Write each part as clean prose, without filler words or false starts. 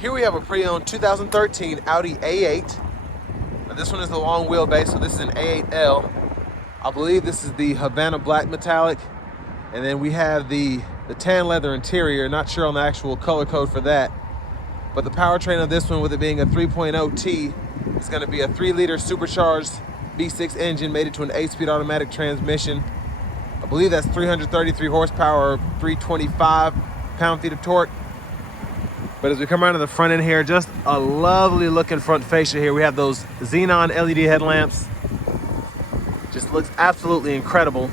Here we have a pre-owned 2013 Audi A8. Now this one is the long wheelbase, so this is an A8 L. I believe this is the Havana black metallic. And then we have the tan leather interior. Not sure on the actual color code for that. But the powertrain of this one, with it being a 3.0T, is going to be a 3-liter supercharged V6 engine mated to an 8-speed automatic transmission. I believe that's 333 horsepower or 325 pound-feet of torque. But as we come around to the front end here, just a lovely looking front fascia here. We have those xenon LED headlamps. Just looks absolutely incredible.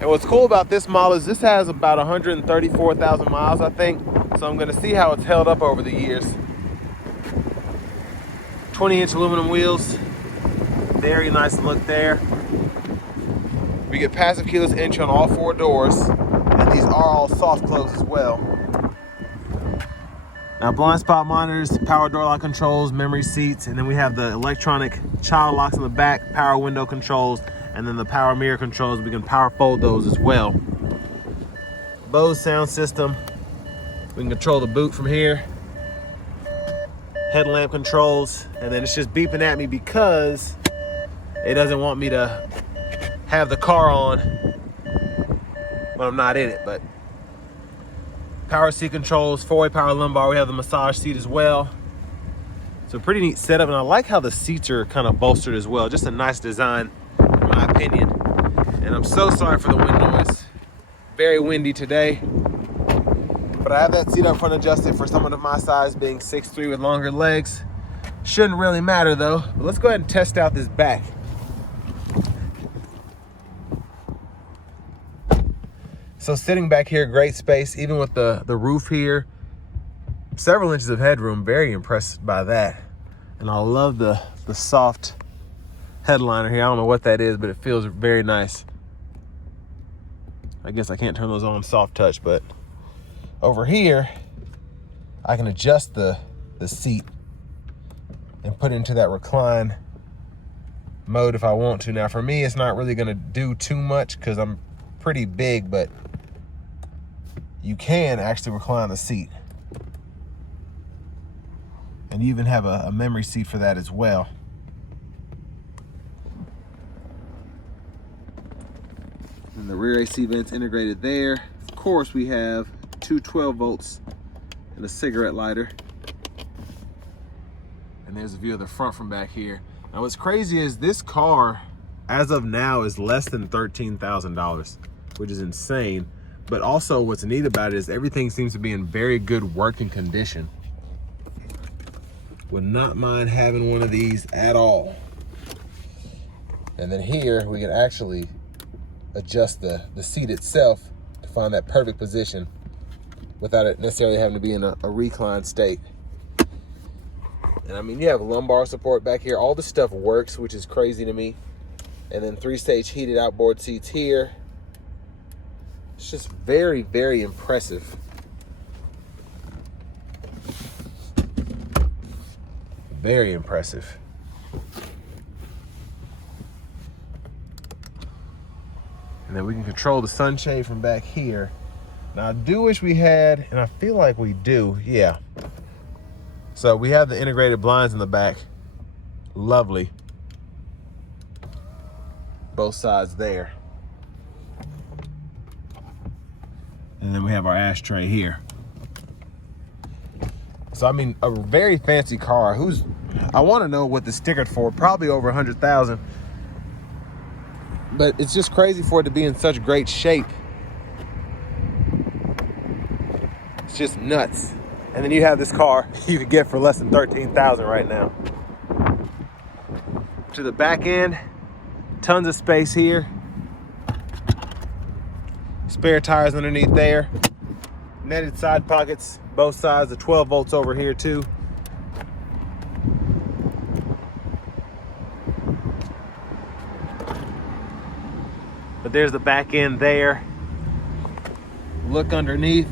And what's cool about this model is this has about 134,000 miles, I think. So I'm gonna see how it's held up over the years. 20-inch aluminum wheels. Very nice look there. We get passive keyless entry on all 4 doors. And these are all soft close as well. Now, blind spot monitors, power door lock controls, memory seats, and then we have the electronic child locks in the back, power window controls, and then the power mirror controls. We can power fold those as well. Bose sound system. We can control the boot from here. Headlamp controls, and then it's just beeping at me because it doesn't want me to have the car on when I'm not in it, but power seat controls, 4-way power lumbar. We have the massage seat as well. So pretty neat setup, and I like how the seats are kind of bolstered as well. Just a nice design, in my opinion. And I'm so sorry for the wind noise. Very windy today. But I have that seat up front adjusted for someone of my size, being 6'3" with longer legs. Shouldn't really matter though. But let's go ahead and test out this back. So sitting back here, great space, even with the roof here. Several inches of headroom, very impressed by that. And I love the soft headliner here. I don't know what that is, but it feels very nice. I guess I can't turn those on soft touch, but over here, I can adjust the seat and put it into that recline mode if I want to. Now for me, it's not really gonna do too much because I'm pretty big, but you can actually recline the seat. And you even have a memory seat for that as well. And the rear AC vents integrated there. Of course, we have 2 12 volts and a cigarette lighter. And there's a view of the front from back here. Now what's crazy is this car, as of now, is less than $13,000, which is insane. But also what's neat about it is everything seems to be in very good working condition. Would not mind having one of these at all. And then here we can actually adjust the seat itself to find that perfect position without it necessarily having to be in a reclined state. And I mean, you have lumbar support back here. All this stuff works, which is crazy to me. And then 3-stage heated outboard seats here. It's just very, very impressive. Very impressive. And then we can control the sunshade from back here. Now I do wish we had, and I feel like we do, yeah. So we have the integrated blinds in the back. Lovely. Both sides there. And then we have our ashtray here. So I mean, a very fancy car. I want to know what the stickered for. Probably over 100,000. But it's just crazy for it to be in such great shape. It's just nuts. And then you have this car you could get for less than 13,000 right now. To the back end, tons of space here. Spare tires underneath there. Netted side pockets, both sides. The 12 volts over here too. But there's the back end there. Look underneath.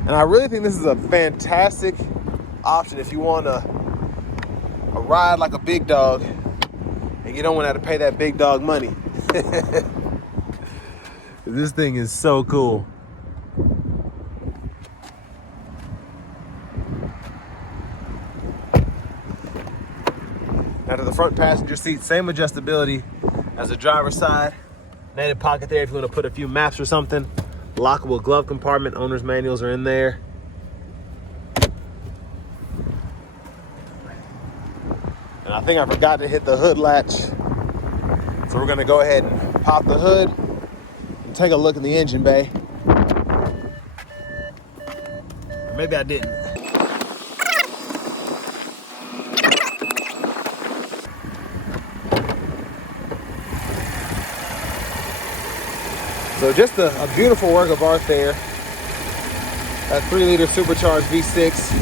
And I really think this is a fantastic option if you want a ride like a big dog and you don't want to have to pay that big dog money. This thing is so cool. Now to the front passenger seat, same adjustability as the driver's side. Native pocket there if you want to put a few maps or something. Lockable glove compartment, owner's manuals are in there. And I think I forgot to hit the hood latch. So we're gonna go ahead and pop the hood and take a look in the engine bay. Or maybe I didn't. So just a beautiful work of art there. That 3-liter supercharged V6.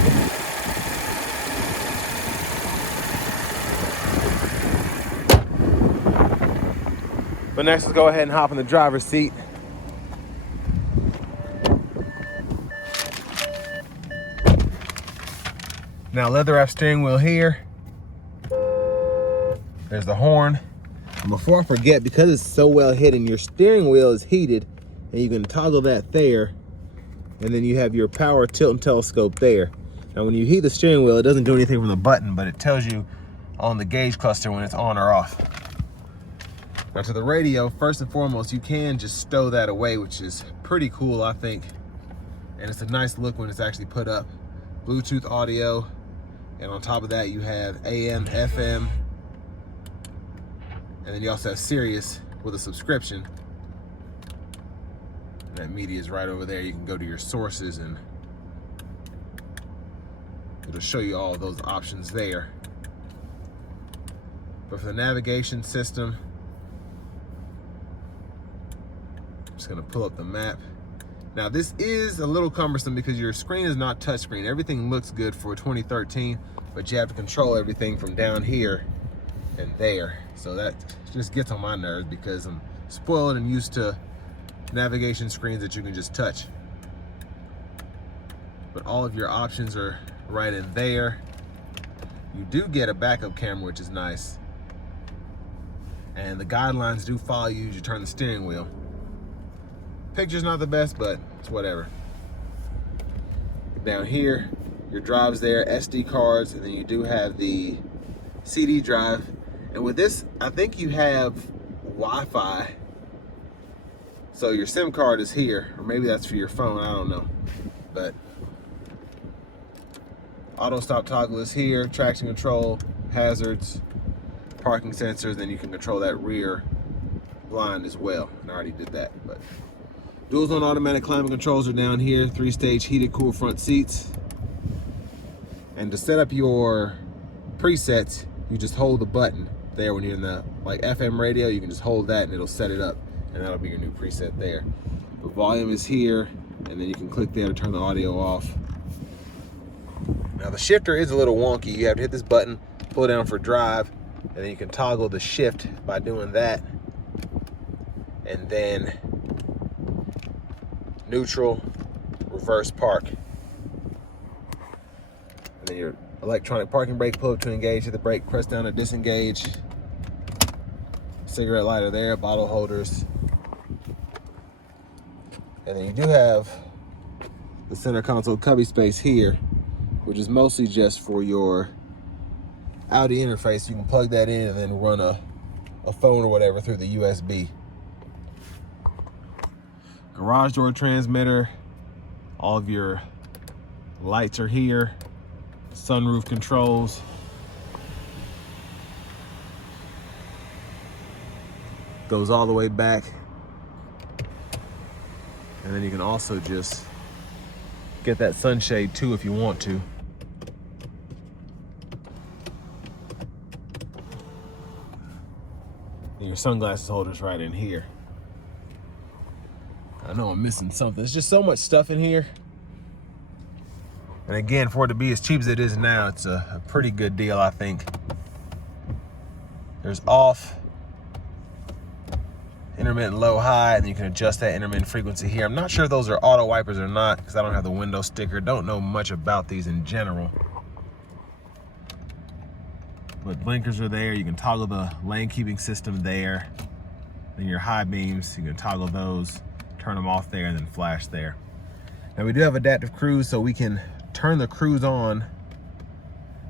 But next, let's go ahead and hop in the driver's seat. Now, leather wrap steering wheel here. There's the horn. And before I forget, because it's so well hidden, your steering wheel is heated, and you can toggle that there. And then you have your power tilt and telescope there. Now, when you heat the steering wheel, it doesn't do anything from the button, but it tells you on the gauge cluster when it's on or off. Now to the radio, first and foremost, you can just stow that away, which is pretty cool, I think. And it's a nice look when it's actually put up. Bluetooth audio, and on top of that, you have AM, FM, and then you also have Sirius with a subscription. And that media is right over there. You can go to your sources and it'll show you all of those options there. But for the navigation system, just gonna pull up the map. Now this is a little cumbersome because your screen is not touchscreen. Everything looks good for 2013, but you have to control everything from down here and there. So that just gets on my nerves because I'm spoiled and used to navigation screens that you can just touch. But all of your options are right in there. You do get a backup camera, which is nice. And the guidelines do follow you as you turn the steering wheel. Picture's not the best, but it's whatever. Down here, your drive's there, SD cards, and then you do have the CD drive. And with this, I think you have Wi-Fi. So your SIM card is here, or maybe that's for your phone, I don't know. But auto stop toggle is here, traction control, hazards, parking sensors, then you can control that rear blind as well. And I already did that, but dual zone automatic climate controls are down here, 3-stage heated cool front seats. And to set up your presets, you just hold the button there when you're in the like FM radio, you can just hold that and it'll set it up and that'll be your new preset there. The volume is here and then you can click there to turn the audio off. Now the shifter is a little wonky. You have to hit this button, pull it down for drive, and then you can toggle the shift by doing that. And then neutral, reverse park. And then your electronic parking brake, pull up to engage, hit the brake, press down to disengage. Cigarette lighter there, bottle holders. And then you do have the center console cubby space here, which is mostly just for your Audi interface. You can plug that in and then run a phone or whatever through the USB. Garage door transmitter, all of your lights are here, sunroof controls. Goes all the way back. And then you can also just get that sunshade too if you want to. And your sunglasses holder's right in here. I know I'm missing something. There's just so much stuff in here. And again, for it to be as cheap as it is now, it's a pretty good deal, I think. There's off, intermittent low high, and you can adjust that intermittent frequency here. I'm not sure if those are auto wipers or not because I don't have the window sticker. Don't know much about these in general. But blinkers are there. You can toggle the lane keeping system there. Then your high beams, you can toggle those, turn them off there, and then flash there. Now we do have adaptive cruise, so we can turn the cruise on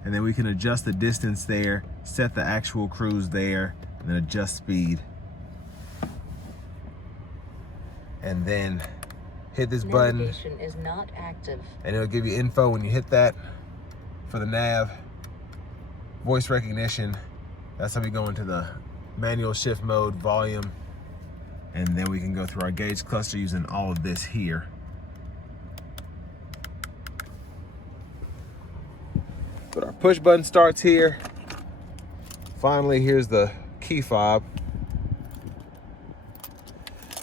and then we can adjust the distance there set the actual cruise there, and then adjust speed. And then hit this button. Navigation is not active. And it'll give you info when you hit that for the nav. Voice recognition. That's how we go into the manual shift mode, volume, and then we can go through our gauge cluster using all of this here. But our push button starts here. Finally, here's the key fob.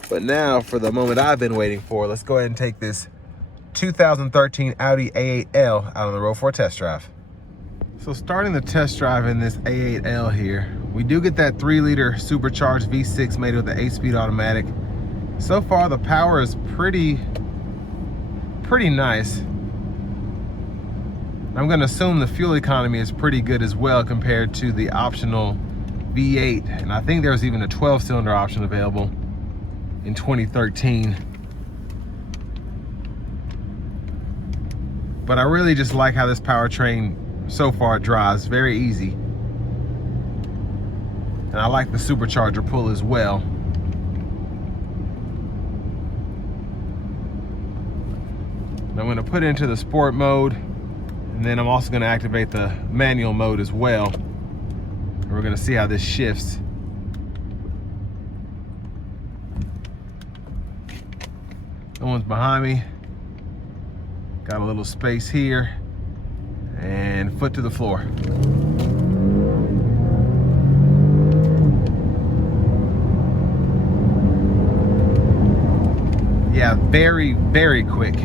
But now, for the moment I've been waiting for, let's go ahead and take this 2013 Audi A8 L out on the road for a test drive. So starting the test drive in this A8 L here, we do get that 3-liter supercharged V6 mated with an 8-speed automatic. So far, the power is pretty nice. I'm gonna assume the fuel economy is pretty good as well compared to the optional V8. And I think there's even a 12-cylinder option available in 2013. But I really just like how this powertrain so far drives. Very easy. And I like the supercharger pull as well. And I'm gonna put it into the sport mode, and then I'm also gonna activate the manual mode as well. And we're gonna see how this shifts. No one's behind me. Got a little space here. And foot to the floor. Yeah, very, very quick.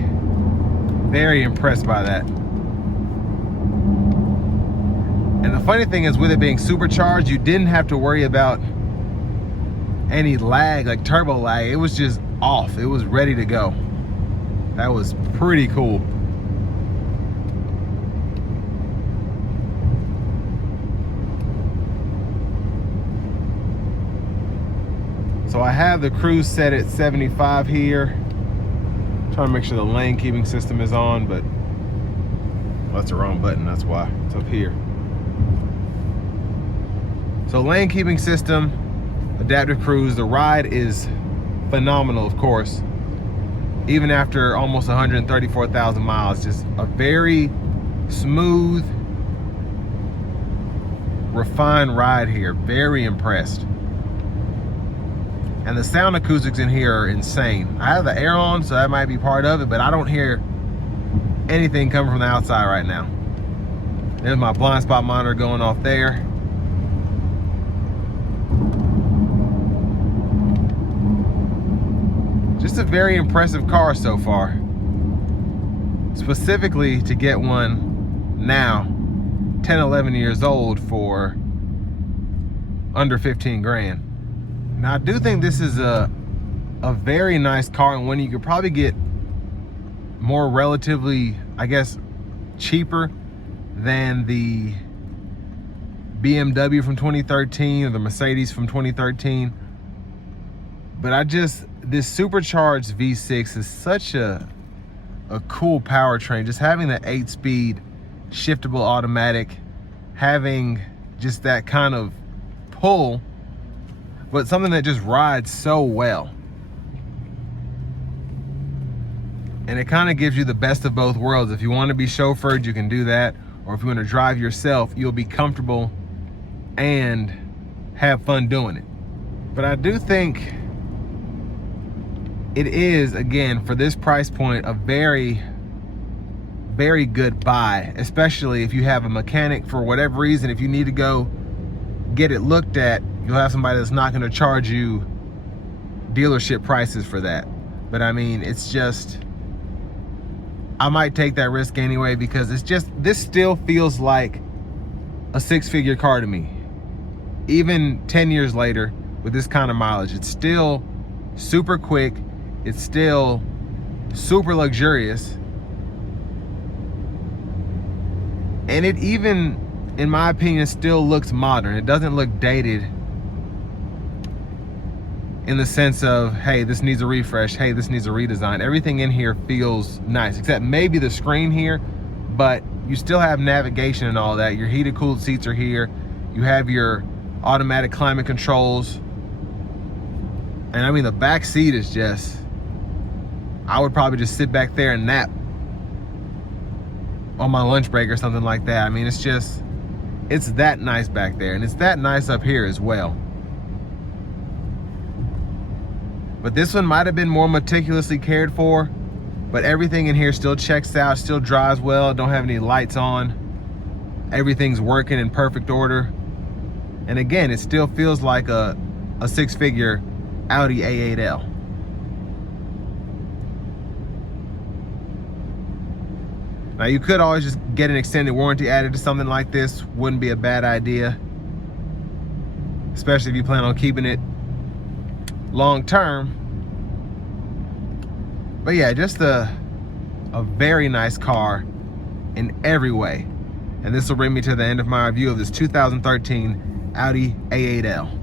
Very impressed by that. And the funny thing is, with it being supercharged, you didn't have to worry about any lag, like turbo lag. It was just off. It was ready to go. That was pretty cool. So I have the cruise set at 75 here. Trying to make sure the lane keeping system is on, but well, that's the wrong button, that's why. It's up here. So lane keeping system, adaptive cruise. The ride is phenomenal, of course. Even after almost 134,000 miles, just a very smooth, refined ride here. Very impressed. And the sound acoustics in here are insane. I have the air on, so that might be part of it, but I don't hear anything coming from the outside right now. There's my blind spot monitor going off there. Just a very impressive car so far. Specifically to get one now, 10, 11 years old, for under 15 grand. Now I do think this is a very nice car, and one you could probably get more relatively, I guess, cheaper than the BMW from 2013 or the Mercedes from 2013. But this supercharged V6 is such a cool powertrain. Just having the 8-speed shiftable automatic, having just that kind of pull, but something that just rides so well. And it kind of gives you the best of both worlds. If you want to be chauffeured, you can do that. Or if you want to drive yourself, you'll be comfortable and have fun doing it. But I do think it is, again, for this price point, a very, very good buy, especially if you have a mechanic for whatever reason. If you need to go get it looked at, you'll have somebody that's not going to charge you dealership prices for that. But I mean, it's just, I might take that risk anyway, because it's just, this still feels like a 6-figure car to me. Even 10 years later with this kind of mileage, it's still super quick. It's still super luxurious. And it even, in my opinion, still looks modern. It doesn't look dated in the sense of, hey, this needs a refresh, hey, this needs a redesign. Everything in here feels nice, except maybe the screen here, but you still have navigation and all that. Your heated, cooled seats are here. You have your automatic climate controls. And I mean, the back seat is just, I would probably just sit back there and nap on my lunch break or something like that. I mean, it's just, it's that nice back there, and it's that nice up here as well. But this one might have been more meticulously cared for, but everything in here still checks out, still drives well, don't have any lights on. Everything's working in perfect order. And again, it still feels like a six-figure Audi A8 L. Now, you could always just get an extended warranty added to something like this. Wouldn't be a bad idea, especially if you plan on keeping it long term. But yeah, just a very nice car in every way. And this will bring me to the end of my review of this 2013 Audi A8 L.